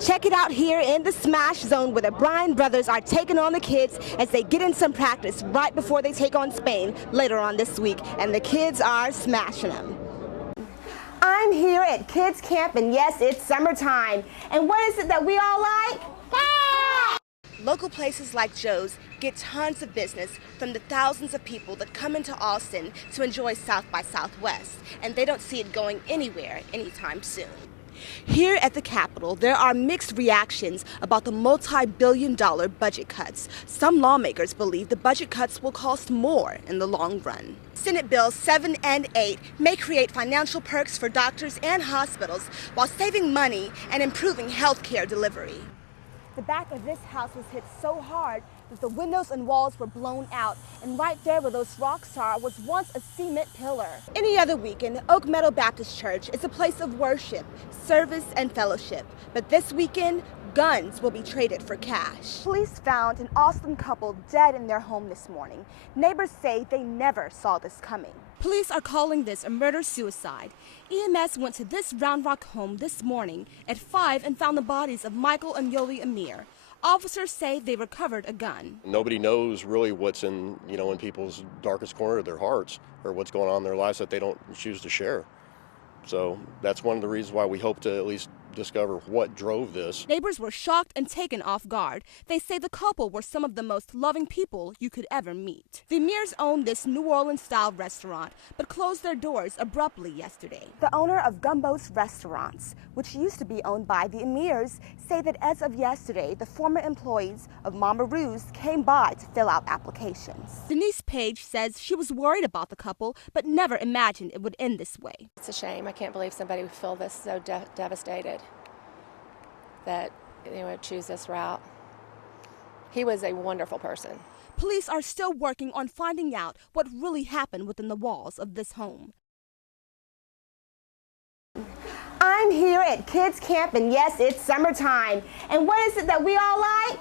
Check it out here in the Smash Zone where the Bryan brothers are taking on the kids as they get in some practice right before they take on Spain later on this week, and the kids are smashing them. I'm here at Kids Camp, and yes, it's summertime. And what is it that we all like? Local places like Joe's get tons of business from the thousands of people that come into Austin to enjoy South by Southwest, and they don't see it going anywhere anytime soon. Here at the Capitol, there are mixed reactions about the multi-billion-dollar budget cuts. Some lawmakers believe the budget cuts will cost more in the long run. Senate Bills 7 and 8 may create financial perks for doctors and hospitals while saving money and improving health care delivery. The back of this house was hit so hard that the windows and walls were blown out, and right there where those rocks are was once a cement pillar. Any other weekend, Oak Meadow Baptist Church is a place of worship, service, and fellowship. But this weekend, guns will be traded for cash. Police found an Austin couple dead in their home this morning. Neighbors say they never saw this coming. Police are calling this a murder-suicide. EMS went to this Round Rock home this morning at 5 and found the bodies of Michael and Yoli Amir. Officers say they recovered a gun. Nobody knows really what's in people's darkest corner of their hearts, or what's going on in their lives that they don't choose to share. So that's one of the reasons why we hope to at least discover what drove this. Neighbors were shocked and taken off guard. They say the couple were some of the most loving people you could ever meet. The Amirs own this New Orleans-style restaurant, but closed their doors abruptly yesterday. The owner of Gumbo's Restaurants, which used to be owned by the Amirs, say that as of yesterday, the former employees of Mama Rue's came by to fill out applications. Denise Page says she was worried about the couple, but never imagined it would end this way. It's a shame. I can't believe somebody would feel this so devastated that would choose this route. He was a wonderful person. Police are still working on finding out what really happened within the walls of this home. I'm here at Kids Camp, and yes, it's summertime. And what is it that we all like?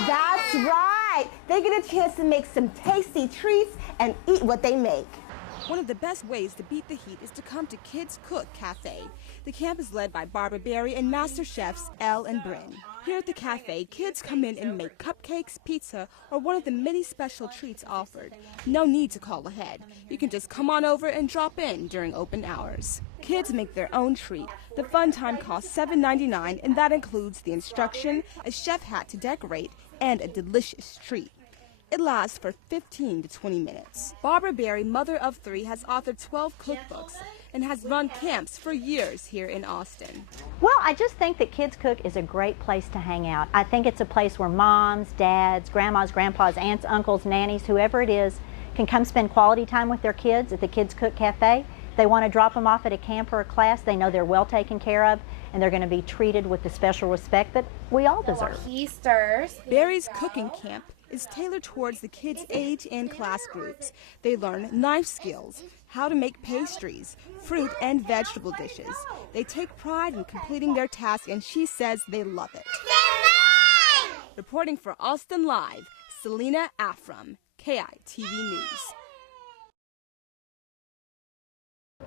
That's right. They get a chance to make some tasty treats and eat what they make. One of the best ways to beat the heat is to come to Kids Cook Cafe. The camp is led by Barbara Berry and master chefs Elle and Bryn. Here at the cafe, kids come in and make cupcakes, pizza, or one of the many special treats offered. No need to call ahead. You can just come on over and drop in during open hours. Kids make their own treat. The fun time costs $7.99, and that includes the instruction, a chef hat to decorate, and a delicious treat. It lasts for 15 to 20 minutes. Barbara Berry, mother of 3, has authored 12 cookbooks and has run camps for years here in Austin. Well, I just think that Kids Cook is a great place to hang out. I think it's a place where moms, dads, grandmas, grandpas, aunts, uncles, nannies, whoever it is, can come spend quality time with their kids at the Kids Cook Cafe. If they want to drop them off at a camp or a class, they know they're well taken care of, and they're going to be treated with the special respect that we all deserve. He stirs. Berry's cooking camp is tailored towards the kids' age and class groups. They learn knife skills, how to make pastries, fruit and vegetable dishes. They take pride in completing their task, and she says they love it. Reporting for Austin Live, Selina Affram, KEYE TV News.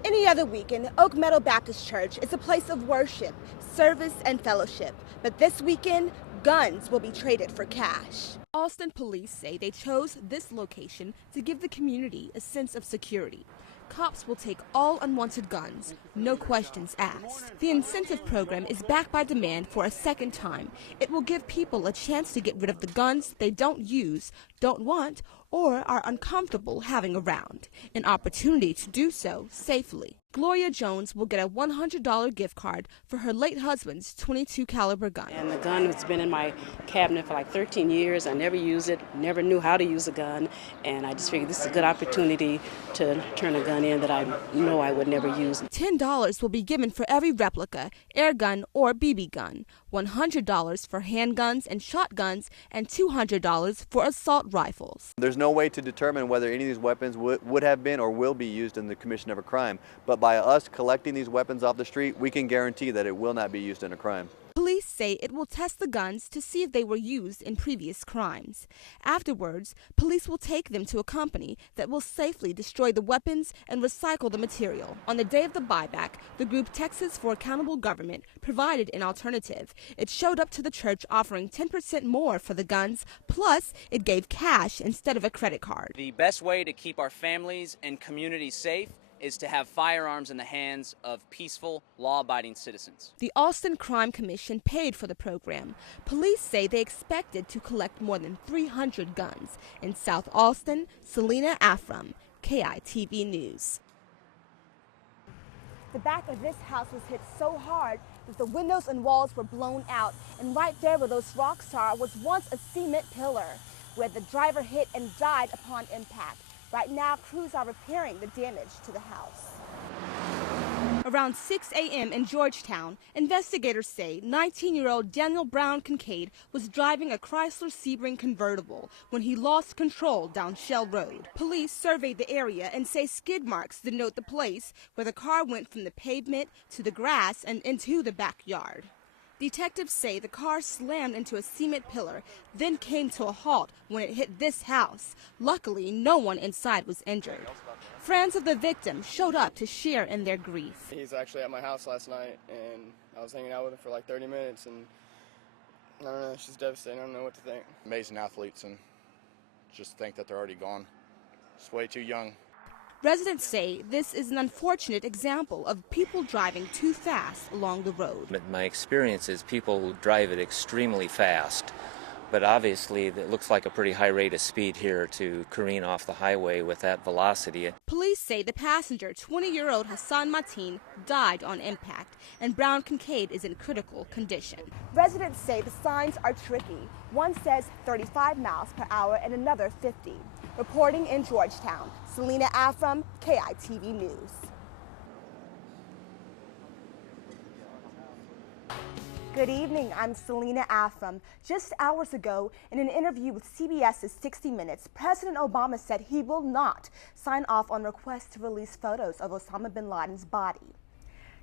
Any other weekend, Oak Meadow Baptist Church is a place of worship, service, and fellowship. But this weekend, guns will be traded for cash. Austin police say they chose this location to give the community a sense of security. Cops will take all unwanted guns, no questions asked. The incentive program is backed by demand for a second time. It will give people a chance to get rid of the guns they don't use, don't want, or are uncomfortable having around. An opportunity to do so safely. Gloria Jones will get a $100 gift card for her late husband's .22 caliber gun. And the gun has been in my cabinet for like 13 years. I never used it, never knew how to use a gun, and I just figured this is a good opportunity to turn a gun in that I know I would never use. $10 will be given for every replica, air gun, or BB gun. $100 for handguns and shotguns, and $200 for assault rifles. There's no way to determine whether any of these weapons would have been or will be used in the commission of a crime, but by us collecting these weapons off the street, we can guarantee that it will not be used in a crime. Police say it will test the guns to see if they were used in previous crimes. Afterwards, police will take them to a company that will safely destroy the weapons and recycle the material. On the day of the buyback, the group Texas for Accountable Government provided an alternative. It showed up to the church offering 10% more for the guns, plus it gave cash instead of a credit card. The best way to keep our families and communities safe is to have firearms in the hands of peaceful, law-abiding citizens. The Austin Crime Commission paid for the program. Police say they expected to collect more than 300 guns. In South Austin, Selina Affram, KEYE TV News. The back of this house was hit so hard that the windows and walls were blown out, and right there where those rocks are was once a cement pillar where the driver hit and died upon impact. Right now, crews are repairing the damage to the house. Around 6 a.m. in Georgetown, investigators say 19-year-old Daniel Brown Kincaid was driving a Chrysler Sebring convertible when he lost control down Shell Road. Police surveyed the area and say skid marks denote the place where the car went from the pavement to the grass and into the backyard. Detectives say the car slammed into a cement pillar, then came to a halt when it hit this house. Luckily, no one inside was injured. Friends of the victim showed up to share in their grief. He's actually at my house last night, and I was hanging out with him for like 30 minutes, and I don't know, it's just devastating. I don't know what to think. Amazing athletes, and just think that they're already gone. It's way too young. Residents say this is an unfortunate example of people driving too fast along the road. But my experience is people drive it extremely fast, but obviously it looks like a pretty high rate of speed here to careen off the highway with that velocity. Police say the passenger, 20-year-old Hassan Mateen, died on impact, and Brown Kincaid is in critical condition. Residents say the signs are tricky. One says 35 miles per hour and another 50. Reporting in Georgetown, Selina Affram, KEYE TV News. Good evening, I'm Selina Affram. Just hours ago, in an interview with CBS's 60 Minutes, President Obama said he will not sign off on requests to release photos of Osama bin Laden's body.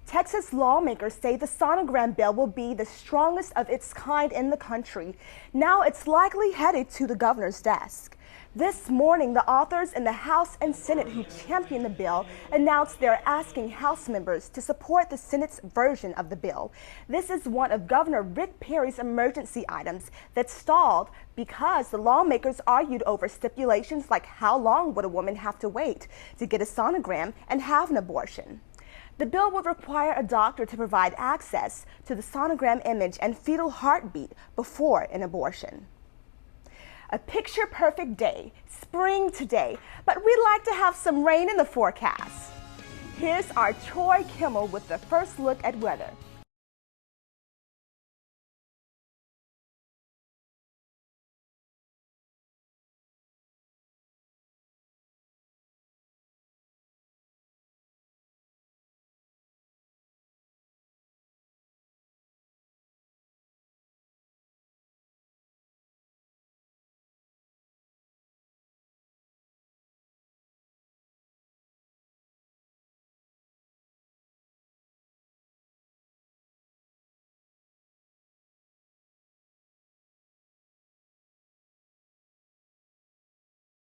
Texas lawmakers say the sonogram bill will be the strongest of its kind in the country. Now it's likely headed to the governor's desk. This morning, the authors in the House and Senate who championed the bill announced they're asking House members to support the Senate's version of the bill. This is one of Governor Rick Perry's emergency items that stalled because the lawmakers argued over stipulations like how long would a woman have to wait to get a sonogram and have an abortion. The bill would require a doctor to provide access to the sonogram image and fetal heartbeat before an abortion. A picture-perfect day, spring today, but we'd like to have some rain in the forecast. Here's our Troy Kimmel with the first look at weather.